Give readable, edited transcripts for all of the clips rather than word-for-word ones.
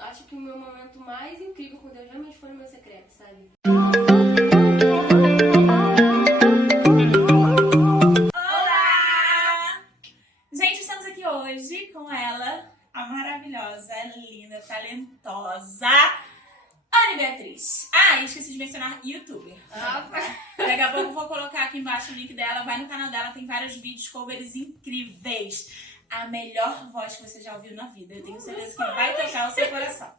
acho que o meu momento mais incrível com Deus realmente foi no meu secreto, sabe? Olá! Gente, estamos aqui hoje com ela, a maravilhosa, linda, talentosa Anne Beatriz. Ah, esqueci de mencionar youtuber. Daqui a pouco eu vou colocar aqui embaixo o link dela. Vai no canal dela, tem vários vídeos, covers incríveis. A melhor voz que você já ouviu na vida. Eu tenho certeza que vai tocar o seu coração.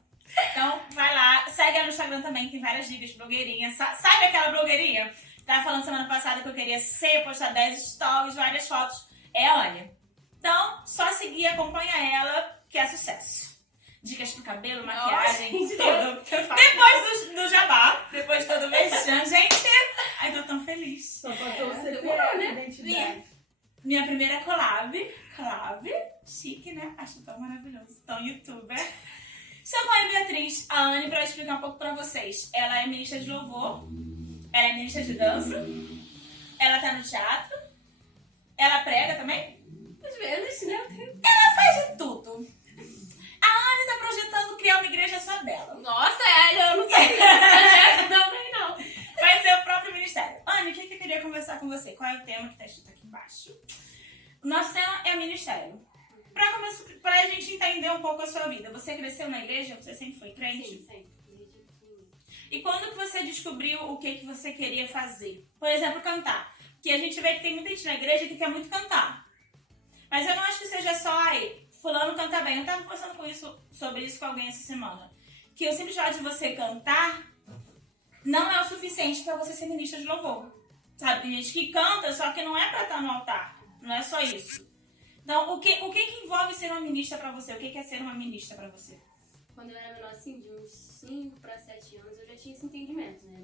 Então, vai lá. Segue ela no Instagram também, tem várias dicas, blogueirinha. Sabe aquela blogueirinha? Tava falando semana passada que eu queria postar 10 stories, várias fotos. É a Anne. Então, só seguir, acompanha ela, que é sucesso. Dicas pro cabelo, maquiagem, tudo. Depois do jabá, depois de todo o beijão, gente. Ai, tô tão feliz. Só faltou o CPF, né? identidade. Minha primeira collab. Chique, né? Acho tão maravilhoso. Tão youtuber. Estou com a Beatriz, a Anne, pra explicar um pouco pra vocês. Ela é ministra de louvor. Ela é ministra de dança. Ela tá no teatro. Ela prega também. Às vezes, né? Ela faz de tudo. A Anne tá projetando criar uma igreja só dela. Nossa, eu não sabia. Também não. Vai ser o próprio ministério. Anne, o que eu queria conversar com você? Qual é o tema que tá escrito aqui embaixo? O nosso tema é ministério. Pra gente entender um pouco a sua vida. Você cresceu na igreja? Você sempre foi crente? Sim, sempre. Desde pequenininha. E quando que você descobriu o que você queria fazer? Por exemplo, cantar. Porque a gente vê que tem muita gente na igreja que quer muito cantar. Mas eu não acho que seja só, fulano canta bem. Eu tava conversando sobre isso com alguém essa semana. Que o simples fato de você cantar não é o suficiente pra você ser ministra de louvor. Sabe, tem gente que canta, só que não é pra estar no altar. Não é só isso. Então, o que envolve ser uma ministra pra você? O que é ser uma ministra pra você? Quando eu era menor, assim, de uns 5 para 7 anos, eu já tinha esse entendimento, né?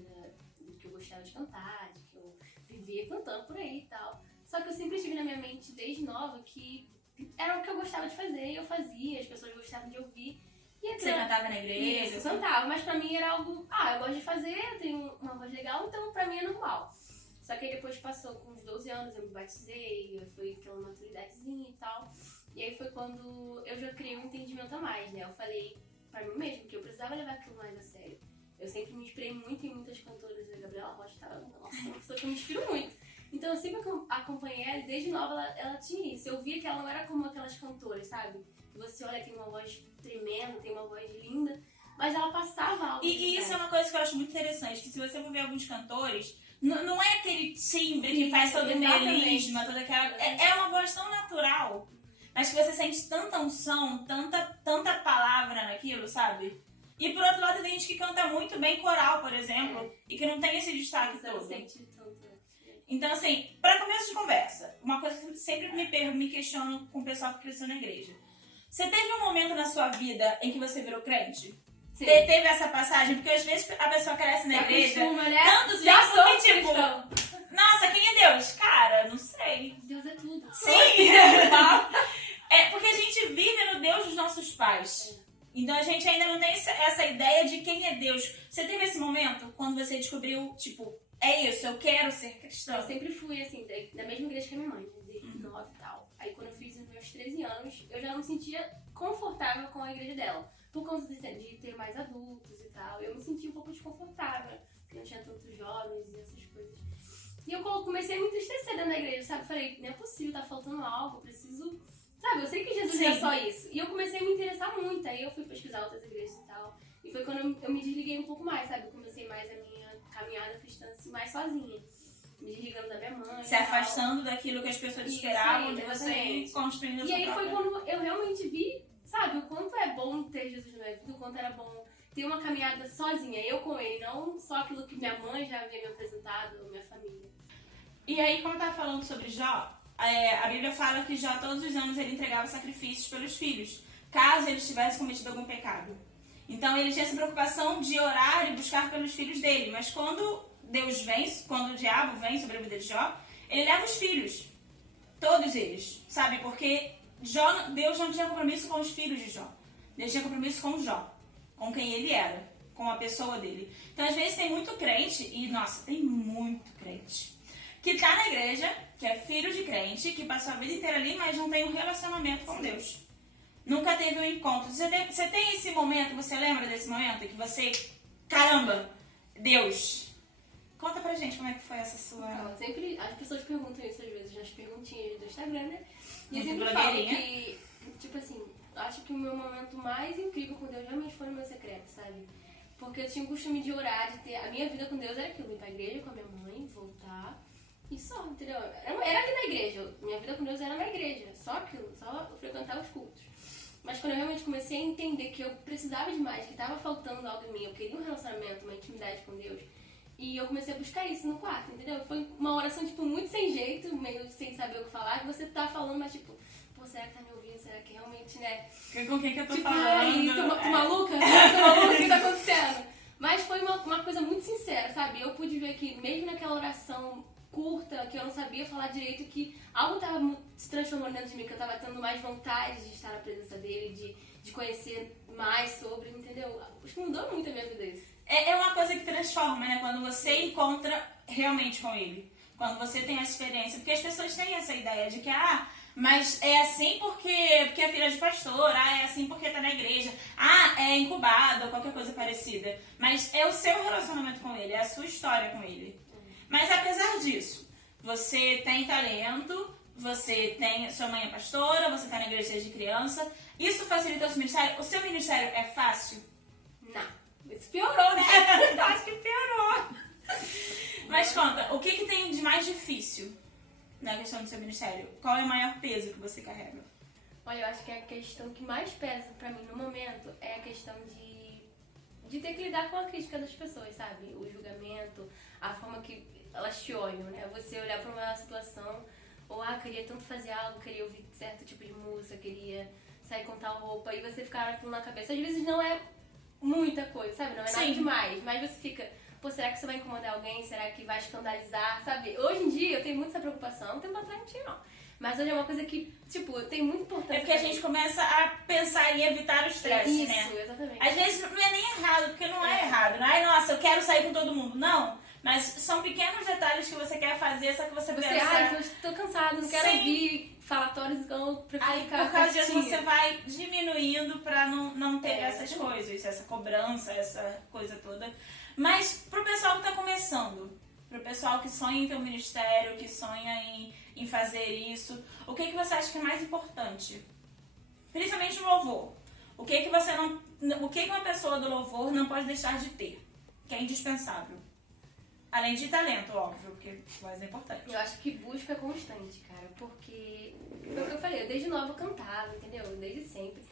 Do que eu gostava de cantar, de que eu vivia cantando por aí e tal. Só que eu sempre tive na minha mente, desde nova, que era o que eu gostava de fazer, e eu fazia, as pessoas gostavam de ouvir. E Você cantava na igreja? Isso, eu cantava, mas pra mim era algo, eu gosto de fazer, eu tenho uma voz legal, então pra mim é normal. Só que aí depois passou, com uns 12 anos, eu me batizei, foi aquela maturidadezinha e tal. E aí foi quando eu já criei um entendimento a mais, né? Eu falei pra mim mesmo que eu precisava levar aquilo mais a sério. Eu sempre me inspirei muito em muitas cantoras, a Gabriela Rocha tava, nossa, uma pessoa que eu me inspiro muito. Então eu sempre acompanhei ela e desde nova ela tinha isso. Eu via que ela não era como aquelas cantoras, sabe? Que você olha, tem uma voz tremenda, tem uma voz linda, mas ela passava algo. E isso é uma coisa que eu acho muito interessante, que se você for ver alguns cantores, não é aquele timbre que faz todo o melisma, toda aquela... É uma voz tão natural, mas que você sente tanta unção, tanta palavra naquilo, sabe? E por outro lado, tem gente que canta muito bem coral, por exemplo, e que não tem esse destaque Não todo. sente tanto. Então, assim, para começo de conversa, uma coisa que sempre me questiono com o pessoal que cresceu na igreja. Você teve um momento na sua vida em que você virou crente? Sim. Teve essa passagem? Porque às vezes a pessoa cresce na igreja, Acostuma, né? tanto Já tempo sou que tipo, cristão. nossa, quem é Deus? Cara, não sei. Deus é tudo. Sim! É porque a gente vive no Deus dos nossos pais. Então a gente ainda não tem essa ideia de quem é Deus. Você teve esse momento quando você descobriu, tipo, é isso, eu quero ser cristão? Eu sempre fui, assim, da mesma igreja que a minha mãe, desde 9 e tal. Aí quando eu fiz os meus 13 anos, eu já não me sentia confortável com a igreja dela. Por conta de ter mais adultos e tal, eu me sentia um pouco desconfortável, porque não tinha tantos jovens e essas coisas. E eu comecei a me entristecer dentro da igreja, sabe? Falei, não é possível, tá faltando algo, eu preciso... Sabe, eu sei que Jesus é só isso. E eu comecei a me interessar muito, aí eu fui pesquisar outras igrejas e tal. E foi quando eu me desliguei um pouco mais, sabe? Eu comecei mais a minha caminhada cristã, assim, mais sozinha. Me desligando da minha mãe. Se afastando daquilo que as pessoas esperavam de você e construindo a sua E aí própria... foi quando eu realmente vi, sabe, o quanto é bom ter Jesus na minha vida, o quanto era bom ter uma caminhada sozinha, eu com ele, não só aquilo que minha mãe já havia me apresentado, ou minha família. E aí, como eu tava falando sobre Jó, a Bíblia fala que Jó todos os anos ele entregava sacrifícios pelos filhos, caso eles tivessem cometido algum pecado. Então ele tinha essa preocupação de orar e buscar pelos filhos dele, mas quando quando o diabo vem sobre a vida de Jó, ele leva os filhos, todos eles, sabe? Porque Deus não tinha compromisso com os filhos de Jó, Deus tinha compromisso com Jó, com quem ele era, com a pessoa dele. Então às vezes tem muito crente, e nossa, tem muito crente, que tá na igreja, que é filho de crente, que passou a vida inteira ali, mas não tem um relacionamento com Deus. nunca teve um encontro. Você tem esse momento, você lembra desse momento que você, caramba, Deus, conta pra gente como é que foi essa sua... Então, sempre, as pessoas perguntam isso às vezes nas perguntinhas do Instagram, né? E eu Muito sempre falo blogueirinha. que, tipo assim, acho que o meu momento mais incrível com Deus realmente foi no meu secreto, sabe? Porque eu tinha o costume de orar, de ter... A minha vida com Deus era aquilo, ir pra igreja com a minha mãe, voltar e só, entendeu? Era ali na igreja, minha vida com Deus era na igreja, só aquilo, só frequentar os cultos. Mas quando eu realmente comecei a entender que eu precisava de mais, que estava faltando algo em mim, eu queria um relacionamento, uma intimidade com Deus, e eu comecei a buscar isso no quarto, entendeu? Foi uma oração, tipo, muito sem jeito, meio sem saber o que falar, que você tá falando, mas tipo, pô, será que tá me ouvindo? Será que realmente, né? Com quem que eu tô Tipo, falando? ai, tô maluca? Tô maluca? O que tá acontecendo? Mas foi uma coisa muito sincera, sabe? Eu pude ver que, mesmo naquela oração curta, que eu não sabia falar direito, que algo tava se transformando dentro de mim, que eu tava tendo mais vontade de estar na presença dele, de conhecer mais sobre, entendeu? Acho que mudou muito a minha vida isso. É uma coisa que transforma, né? Quando você encontra realmente com ele. Quando você tem essa experiência. Porque as pessoas têm essa ideia de que, mas é assim porque é filha de pastor, é assim porque tá na igreja, é incubado ou qualquer coisa parecida. Mas é o seu relacionamento com ele, é a sua história com ele. Mas apesar disso, você tem talento, você tem... Sua mãe é pastora, você tá na igreja desde criança. Isso facilita o seu ministério? O seu ministério é fácil? Não. Isso piorou, né? Acho que piorou. Mas conta, o que tem de mais difícil na questão do seu ministério? Qual é o maior peso que você carrega? Olha, eu acho que a questão que mais pesa pra mim no momento é a questão de ter que lidar com a crítica das pessoas, sabe? O julgamento, a forma que elas te olham, né? Você olhar pra uma situação, ou queria tanto fazer algo, queria ouvir certo tipo de música, queria sair com tal roupa, e você ficar aquilo na cabeça. Às vezes não é muita coisa, sabe? Não é nada demais, mas você fica, pô, será que você vai incomodar alguém? Será que vai escandalizar, sabe? Hoje em dia eu tenho muito essa preocupação, não tempo atrás não tinha não. Mas hoje é uma coisa que, tipo, tem muita importância. É porque a gente começa a pensar em evitar o estresse, né? Isso, exatamente. Às vezes não é nem errado, porque não é errado. Não é, nossa, eu quero sair com todo mundo. Não, mas são pequenos detalhes que você quer fazer, só que você pensa... tô cansado, não quero ouvir falatórios, então eu prefiro Aí, ficar por causa disso, quietinha. você vai diminuindo pra não ter essas coisas, essa cobrança, essa coisa toda. Mas pro pessoal que tá começando, pro pessoal que sonha em ter um ministério, que sonha em fazer isso, o que você acha que é mais importante? Principalmente no louvor. O que uma pessoa do louvor não pode deixar de ter? Que é indispensável. Além de talento, óbvio, porque voz é importante. Eu acho que busca constante, cara, porque foi o que eu falei, eu desde nova cantava, entendeu? Desde sempre.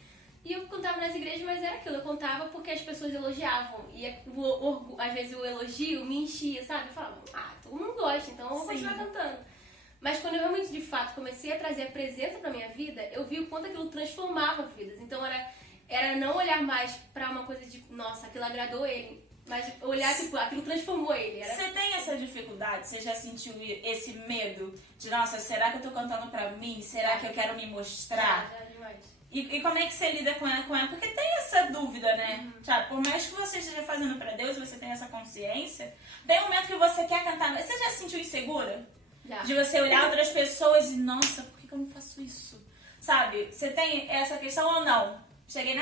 E eu cantava nas igrejas, mas era aquilo, eu cantava porque as pessoas elogiavam. E às vezes o elogio me enchia, sabe? Eu falava, todo mundo gosta, então eu vou continuar cantando. Mas quando eu realmente, de fato, comecei a trazer a presença pra minha vida, eu vi o quanto aquilo transformava vidas. Então era não olhar mais pra uma coisa de, nossa, aquilo agradou ele. Mas olhar, tipo, aquilo transformou ele. Você tem essa dificuldade? Você já sentiu esse medo de, nossa, será que eu tô cantando pra mim? Será que eu quero me mostrar? Já demais. E como é que você lida com ela? Porque tem essa dúvida, né? Sabe, por mais que você esteja fazendo pra Deus, você tem essa consciência, tem um momento que você quer cantar, mas você já se sentiu insegura? Já. De você olhar outras pessoas e, nossa, por que eu não faço isso? Sabe, você tem essa questão ou não? Cheguei,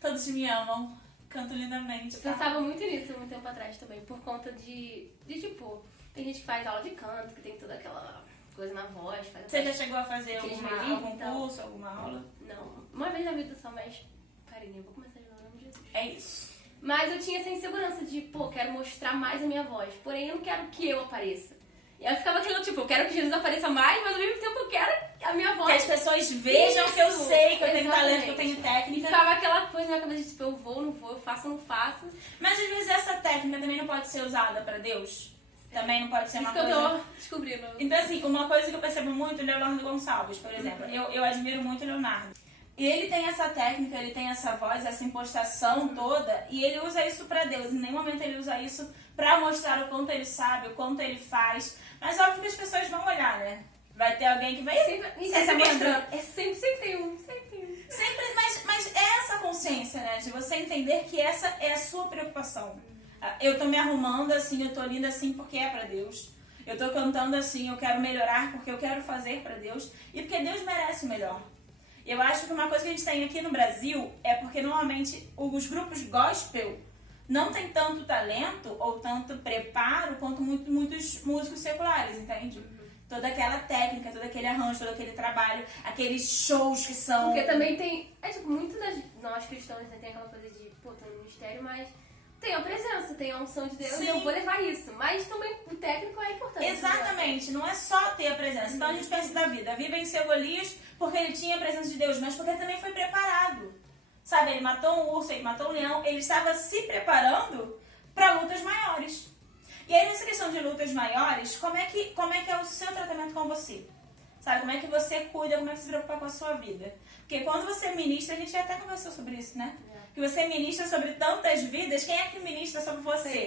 todos me amam, canto lindamente. Eu pensava muito nisso muito tempo atrás também, por conta de tipo, tem gente que faz aula de canto, que tem toda aquela coisa na voz. Você já chegou a fazer algum então, curso, alguma aula? Não, uma vez na vida só, mas parei, eu vou começar de novo, Jesus. É isso. Mas eu tinha essa insegurança de, quero mostrar mais a minha voz, porém eu não quero que eu apareça. E eu ficava aquilo, tipo, eu quero que Jesus apareça mais, mas ao mesmo tempo eu quero a minha voz. Que as pessoas vejam que eu sei, que eu tenho talento, que eu tenho técnica. E ficava aquela coisa na cabeça de, tipo, eu vou, não vou, eu faço, não faço. Mas às vezes essa técnica também não pode ser usada pra Deus. Também não pode ser uma coisa... Isso que eu tô descobrindo. Então, assim, uma coisa que eu percebo muito, o Leonardo Gonçalves, por exemplo. Eu admiro muito o Leonardo. E ele tem essa técnica, ele tem essa voz, essa impostação toda, e ele usa isso pra Deus. Em nenhum momento ele usa isso pra mostrar o quanto ele sabe, o quanto ele faz. Mas óbvio que as pessoas vão olhar, né? Vai ter alguém que vai... Sempre mostrando. Sempre tem um. Sempre, mas é essa consciência, né? De você entender que essa é a sua preocupação. Eu tô me arrumando assim, eu tô linda assim porque é pra Deus. Eu tô cantando assim, eu quero melhorar porque eu quero fazer pra Deus. E porque Deus merece o melhor. Eu acho que uma coisa que a gente tem aqui no Brasil é porque normalmente os grupos gospel não tem tanto talento ou tanto preparo quanto muitos músicos seculares, entende? Toda aquela técnica, todo aquele arranjo, todo aquele trabalho, aqueles shows que são... Porque também tem... tipo, muito nós cristãos, né, tem aquela coisa de, pô, tem um ministério, mas tem a presença, tem a unção de Deus, Sim. e eu vou levar isso. Mas também o técnico é importante. Exatamente, não é só ter a presença. Então a gente pensa da vida. Davi venceu Golias porque ele tinha a presença de Deus, mas porque ele também foi preparado. Sabe, ele matou um urso, ele matou um leão, ele estava se preparando para lutas maiores. E aí nessa questão de lutas maiores, como é que é o seu tratamento com você? Sabe, como é que você cuida, como é que você se preocupa com a sua vida? Porque quando você ministra, a gente até conversou sobre isso, né? Que você ministra sobre tantas vidas, quem é que ministra sobre você?